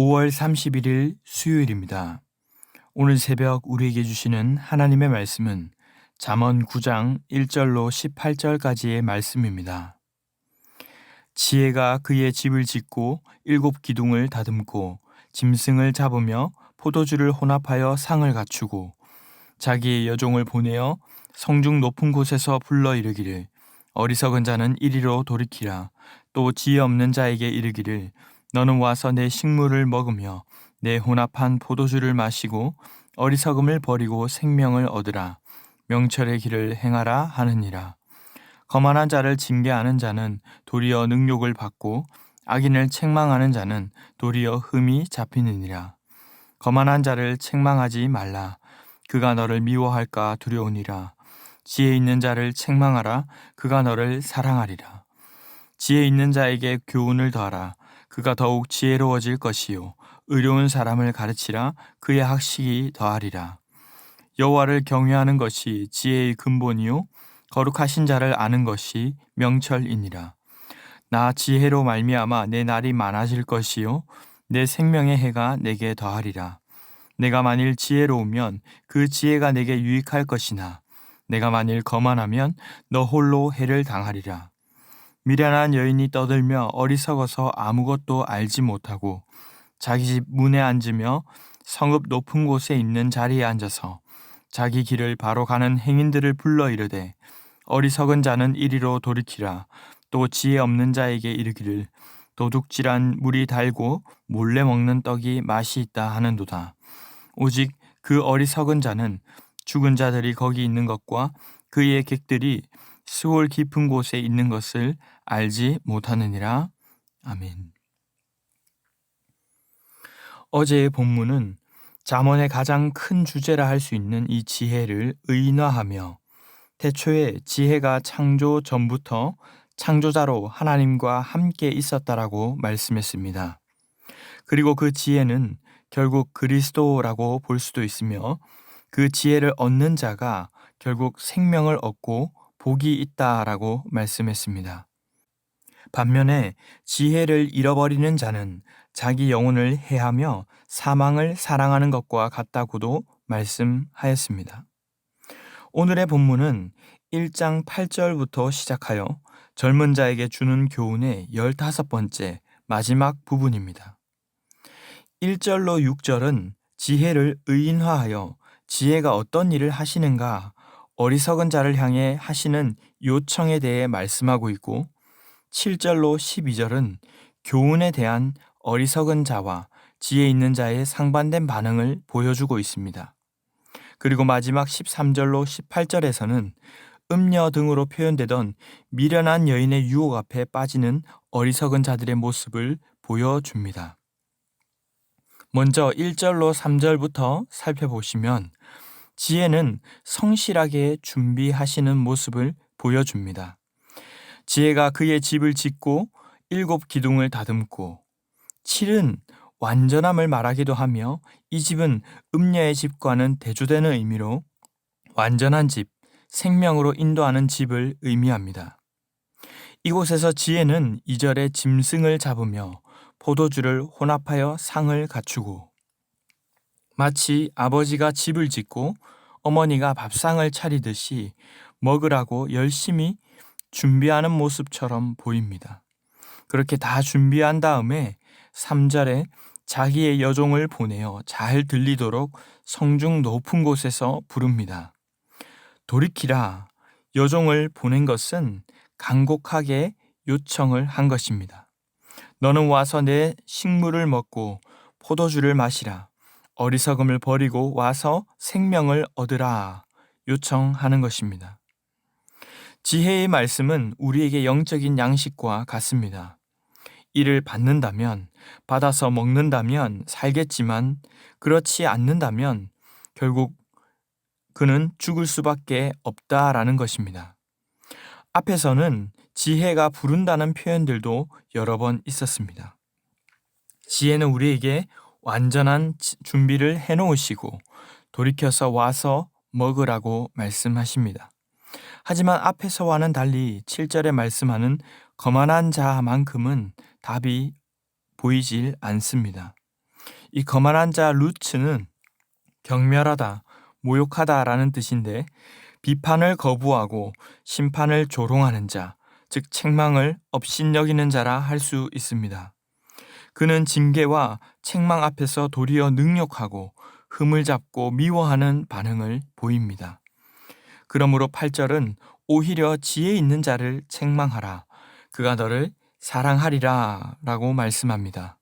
5월 31일 수요일입니다. 오늘 새벽 우리에게 주시는 하나님의 말씀은 잠언 9장 1절로 18절까지의 말씀입니다. 지혜가 그의 집을 짓고 7기둥을 다듬고 짐승을 잡으며 포도주를 혼합하여 상을 갖추고 자기의 여종을 보내어 성중 높은 곳에서 불러 이르기를 어리석은 자는 이리로 돌이키라. 또 지혜 없는 자에게 이르기를 너는 와서 내 식물을 먹으며 내 혼합한 포도주를 마시고 어리석음을 버리고 생명을 얻으라. 명철의 길을 행하라 하느니라. 거만한 자를 징계하는 자는 도리어 능욕을 받고 악인을 책망하는 자는 도리어 흠이 잡히느니라. 거만한 자를 책망하지 말라. 그가 너를 미워할까 두려우니라. 지혜 있는 자를 책망하라. 그가 너를 사랑하리라. 지혜 있는 자에게 교훈을 더하라. 그가 더욱 지혜로워질 것이요 의로운 사람을 가르치라. 그의 학식이 더하리라. 여호와를 경외하는 것이 지혜의 근본이요 거룩하신 자를 아는 것이 명철이니라. 나 지혜로 말미암아 내 날이 많아질 것이요 내 생명의 해가 내게 더하리라. 내가 만일 지혜로우면 그 지혜가 내게 유익할 것이나 내가 만일 거만하면 너 홀로 해를 당하리라. 미련한 여인이 떠들며 어리석어서 아무것도 알지 못하고 자기 집 문에 앉으며 성읍 높은 곳에 있는 자리에 앉아서 자기 길을 바로 가는 행인들을 불러 이르되 어리석은 자는 이리로 돌이키라. 또 지혜 없는 자에게 이르기를 도둑질한 물이 달고 몰래 먹는 떡이 맛이 있다 하는도다. 오직 그 어리석은 자는 죽은 자들이 거기 있는 것과 그의 객들이 스올 깊은 곳에 있는 것을 알지 못하느니라. 아멘. 어제의 본문은 잠언의 가장 큰 주제라 할 수 있는 이 지혜를 의인화하며 태초에 지혜가 창조 전부터 창조자로 하나님과 함께 있었다라고 말씀했습니다. 그리고 그 지혜는 결국 그리스도라고 볼 수도 있으며 그 지혜를 얻는 자가 결국 생명을 얻고 복이 있다라고 말씀했습니다. 반면에 지혜를 잃어버리는 자는 자기 영혼을 해하며 사망을 사랑하는 것과 같다고도 말씀하였습니다. 오늘의 본문은 1장 8절부터 시작하여 젊은 자에게 주는 교훈의 15번째 마지막 부분입니다. 1절로 6절은 지혜를 의인화하여 지혜가 어떤 일을 하시는가 어리석은 자를 향해 하시는 요청에 대해 말씀하고 있고 7절로 12절은 교훈에 대한 어리석은 자와 지혜 있는 자의 상반된 반응을 보여주고 있습니다. 그리고 마지막 13절로 18절에서는 음녀 등으로 표현되던 미련한 여인의 유혹 앞에 빠지는 어리석은 자들의 모습을 보여줍니다. 먼저 1절로 3절부터 살펴보시면 지혜는 성실하게 준비하시는 모습을 보여줍니다. 지혜가 그의 집을 짓고 7기둥을 다듬고 7은 완전함을 말하기도 하며 이 집은 음녀의 집과는 대조되는 의미로 완전한 집, 생명으로 인도하는 집을 의미합니다. 이곳에서 지혜는 2절에 짐승을 잡으며 포도주를 혼합하여 상을 갖추고 마치 아버지가 집을 짓고 어머니가 밥상을 차리듯이 먹으라고 열심히 준비하는 모습처럼 보입니다. 그렇게 다 준비한 다음에 3절에 자기의 여종을 보내어 잘 들리도록 성중 높은 곳에서 부릅니다. 돌이키라. 여종을 보낸 것은 간곡하게 요청을 한 것입니다. 너는 와서 내 식물을 먹고 포도주를 마시라. 어리석음을 버리고 와서 생명을 얻으라. 요청하는 것입니다. 지혜의 말씀은 우리에게 영적인 양식과 같습니다. 이를 받는다면, 받아서 먹는다면 살겠지만 그렇지 않는다면 결국 그는 죽을 수밖에 없다라는 것입니다. 앞에서는 지혜가 부른다는 표현들도 여러 번 있었습니다. 지혜는 우리에게 완전한 준비를 해놓으시고 돌이켜서 와서 먹으라고 말씀하십니다. 하지만 앞에서와는 달리 7절에 말씀하는 거만한 자만큼은 답이 보이질 않습니다. 이 거만한 자 루츠는 경멸하다, 모욕하다라는 뜻인데 비판을 거부하고 심판을 조롱하는 자, 즉 책망을 업신여기는 자라 할 수 있습니다. 그는 징계와 책망 앞에서 도리어 능욕하고 흠을 잡고 미워하는 반응을 보입니다. 그러므로 8절은 오히려 지혜 있는 자를 책망하라. 그가 너를 사랑하리라 라고 말씀합니다.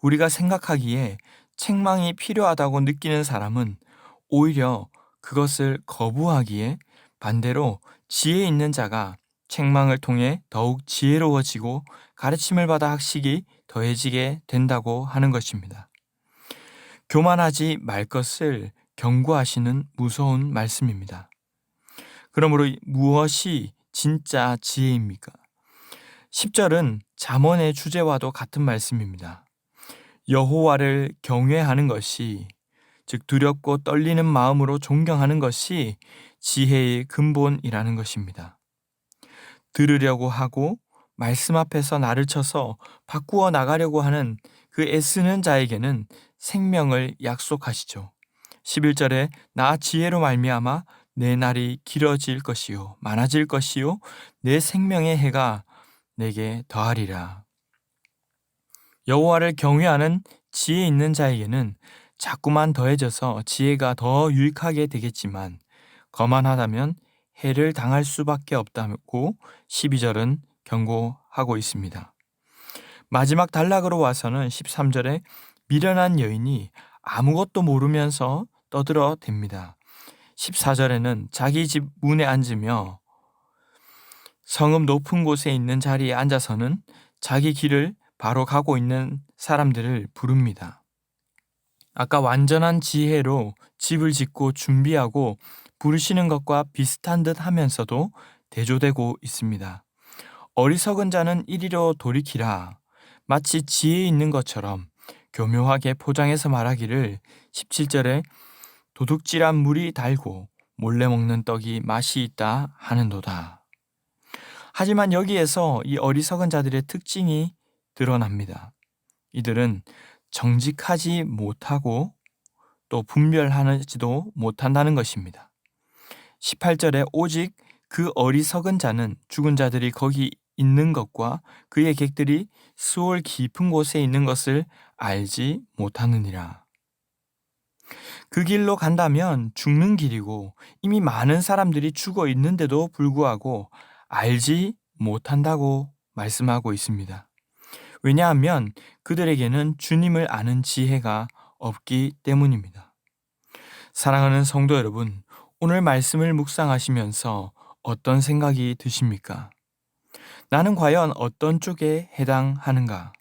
우리가 생각하기에 책망이 필요하다고 느끼는 사람은 오히려 그것을 거부하기에 반대로 지혜 있는 자가 책망을 통해 더욱 지혜로워지고 가르침을 받아 학식이 더해지게 된다고 하는 것입니다. 교만하지 말 것을 경고하시는 무서운 말씀입니다. 그러므로 무엇이 진짜 지혜입니까? 10절은 잠언의 주제와도 같은 말씀입니다. 여호와를 경외하는 것이, 즉 두렵고 떨리는 마음으로 존경하는 것이 지혜의 근본이라는 것입니다. 들으려고 하고 말씀 앞에서 나를 쳐서 바꾸어 나가려고 하는 그 애쓰는 자에게는 생명을 약속하시죠. 11절에 나 지혜로 말미암아 내 날이 길어질 것이요 많아질 것이요 내 생명의 해가 내게 더하리라. 여호와를 경외하는 지혜 있는 자에게는 자꾸만 더해져서 지혜가 더 유익하게 되겠지만 거만하다면 해를 당할 수밖에 없다고 12절은 경고하고 있습니다. 마지막 단락으로 와서는 13절에 미련한 여인이 아무것도 모르면서 떠들어댑니다. 14절에는 자기 집 문에 앉으며 성읍 높은 곳에 있는 자리에 앉아서는 자기 길을 바로 가고 있는 사람들을 부릅니다. 아까 완전한 지혜로 집을 짓고 준비하고 부르시는 것과 비슷한 듯 하면서도 대조되고 있습니다. 어리석은 자는 이리로 돌이키라. 마치 지혜 있는 것처럼 교묘하게 포장해서 말하기를 17절에 도둑질한 물이 달고 몰래 먹는 떡이 맛이 있다 하는도다. 하지만 여기에서 이 어리석은 자들의 특징이 드러납니다. 이들은 정직하지 못하고 또 분별하지도 못한다는 것입니다. 18절에 오직 그 어리석은 자는 죽은 자들이 거기 있는 것과 그의 객들이 수월 깊은 곳에 있는 것을 알지 못하느니라. 그 길로 간다면 죽는 길이고 이미 많은 사람들이 죽어 있는데도 불구하고 알지 못한다고 말씀하고 있습니다. 왜냐하면 그들에게는 주님을 아는 지혜가 없기 때문입니다. 사랑하는 성도 여러분, 오늘 말씀을 묵상하시면서 어떤 생각이 드십니까? 나는 과연 어떤 쪽에 해당하는가?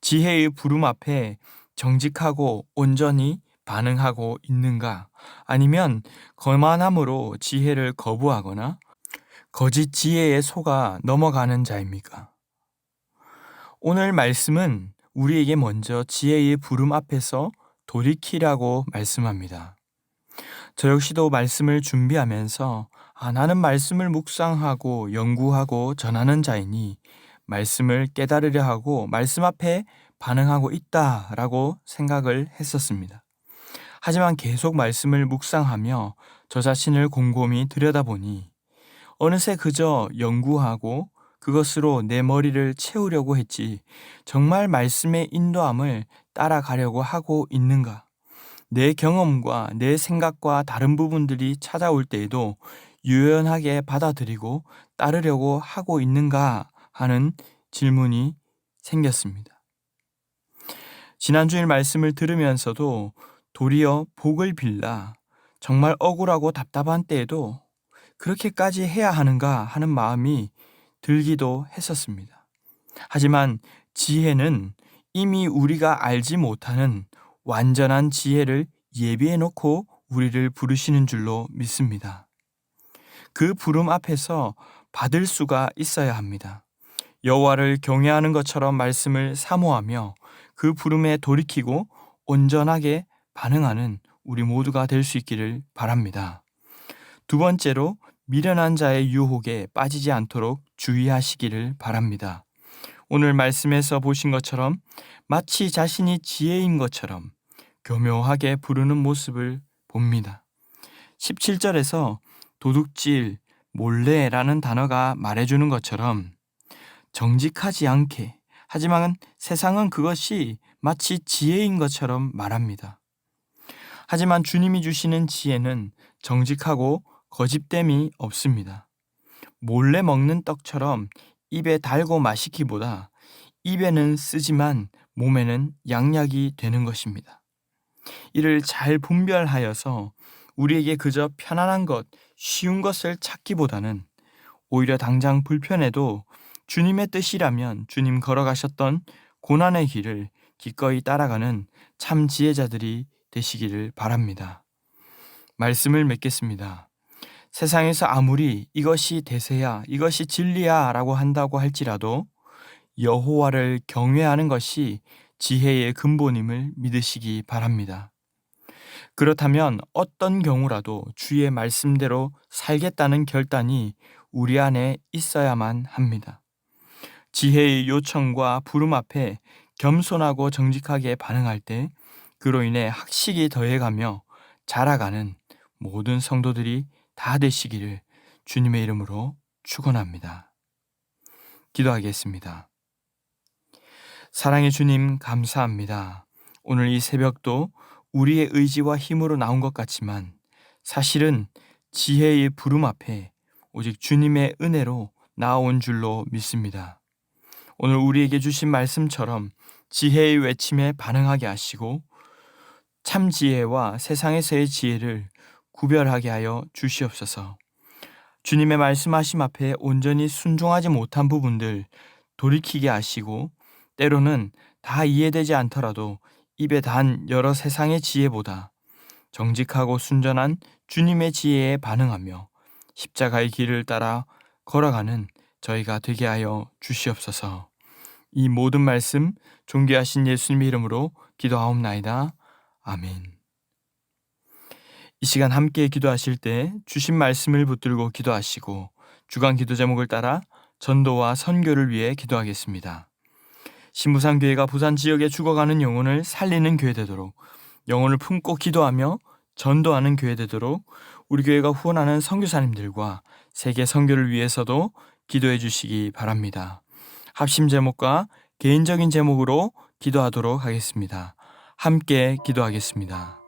지혜의 부름 앞에 정직하고 온전히 반응하고 있는가? 아니면 거만함으로 지혜를 거부하거나 거짓 지혜에 속아 넘어가는 자입니까? 오늘 말씀은 우리에게 먼저 지혜의 부름 앞에서 돌이키라고 말씀합니다. 저 역시도 말씀을 준비하면서 나는 말씀을 묵상하고 연구하고 전하는 자이니 말씀을 깨달으려 하고 말씀 앞에 반응하고 있다라고 생각을 했었습니다. 하지만 계속 말씀을 묵상하며 저 자신을 곰곰이 들여다보니 어느새 그저 연구하고 그것으로 내 머리를 채우려고 했지 정말 말씀의 인도함을 따라가려고 하고 있는가? 내 경험과 내 생각과 다른 부분들이 찾아올 때에도 유연하게 받아들이고 따르려고 하고 있는가 하는 질문이 생겼습니다. 지난주일 말씀을 들으면서도 도리어 복을 빌라 정말 억울하고 답답한 때에도 그렇게까지 해야 하는가 하는 마음이 들기도 했었습니다. 하지만 지혜는 이미 우리가 알지 못하는 완전한 지혜를 예비해 놓고 우리를 부르시는 줄로 믿습니다. 그 부름 앞에서 받을 수가 있어야 합니다. 여호와를 경외하는 것처럼 말씀을 사모하며 그 부름에 돌이키고 온전하게 반응하는 우리 모두가 될 수 있기를 바랍니다. 두 번째로 미련한 자의 유혹에 빠지지 않도록 주의하시기를 바랍니다. 오늘 말씀에서 보신 것처럼 마치 자신이 지혜인 것처럼 교묘하게 부르는 모습을 봅니다. 17절에서 도둑질, 몰래라는 단어가 말해주는 것처럼 정직하지 않게, 하지만 세상은 그것이 마치 지혜인 것처럼 말합니다. 하지만 주님이 주시는 지혜는 정직하고 거짓됨이 없습니다. 몰래 먹는 떡처럼 입에 달고 마시기보다 입에는 쓰지만 몸에는 양약이 되는 것입니다. 이를 잘 분별하여서 우리에게 그저 편안한 것, 쉬운 것을 찾기보다는 오히려 당장 불편해도 주님의 뜻이라면 주님 걸어가셨던 고난의 길을 기꺼이 따라가는 참 지혜자들이 되시기를 바랍니다. 말씀을 맺겠습니다. 세상에서 아무리 이것이 대세야, 이것이 진리야 라고 한다고 할지라도 여호와를 경외하는 것이 지혜의 근본임을 믿으시기 바랍니다. 그렇다면 어떤 경우라도 주의 말씀대로 살겠다는 결단이 우리 안에 있어야만 합니다. 지혜의 요청과 부름 앞에 겸손하고 정직하게 반응할 때 그로 인해 학식이 더해가며 자라가는 모든 성도들이 다 되시기를 주님의 이름으로 축원합니다. 기도하겠습니다. 사랑의 주님, 감사합니다. 오늘 이 새벽도 우리의 의지와 힘으로 나온 것 같지만 사실은 지혜의 부름 앞에 오직 주님의 은혜로 나온 줄로 믿습니다. 오늘 우리에게 주신 말씀처럼 지혜의 외침에 반응하게 하시고 참 지혜와 세상에서의 지혜를 구별하게 하여 주시옵소서. 주님의 말씀하심 앞에 온전히 순종하지 못한 부분들 돌이키게 하시고 때로는 다 이해되지 않더라도 입에 단 여러 세상의 지혜보다 정직하고 순전한 주님의 지혜에 반응하며 십자가의 길을 따라 걸어가는 저희가 되게 하여 주시옵소서. 이 모든 말씀 존귀하신 예수님의 이름으로 기도하옵나이다. 아멘. 이 시간 함께 기도하실 때 주신 말씀을 붙들고 기도하시고 주간 기도 제목을 따라 전도와 선교를 위해 기도하겠습니다. 신부산교회가 부산 지역에 죽어가는 영혼을 살리는 교회 되도록, 영혼을 품고 기도하며 전도하는 교회 되도록 우리 교회가 후원하는 선교사님들과 세계 선교를 위해서도 기도해 주시기 바랍니다. 합심 제목과 개인적인 제목으로 기도하도록 하겠습니다. 함께 기도하겠습니다.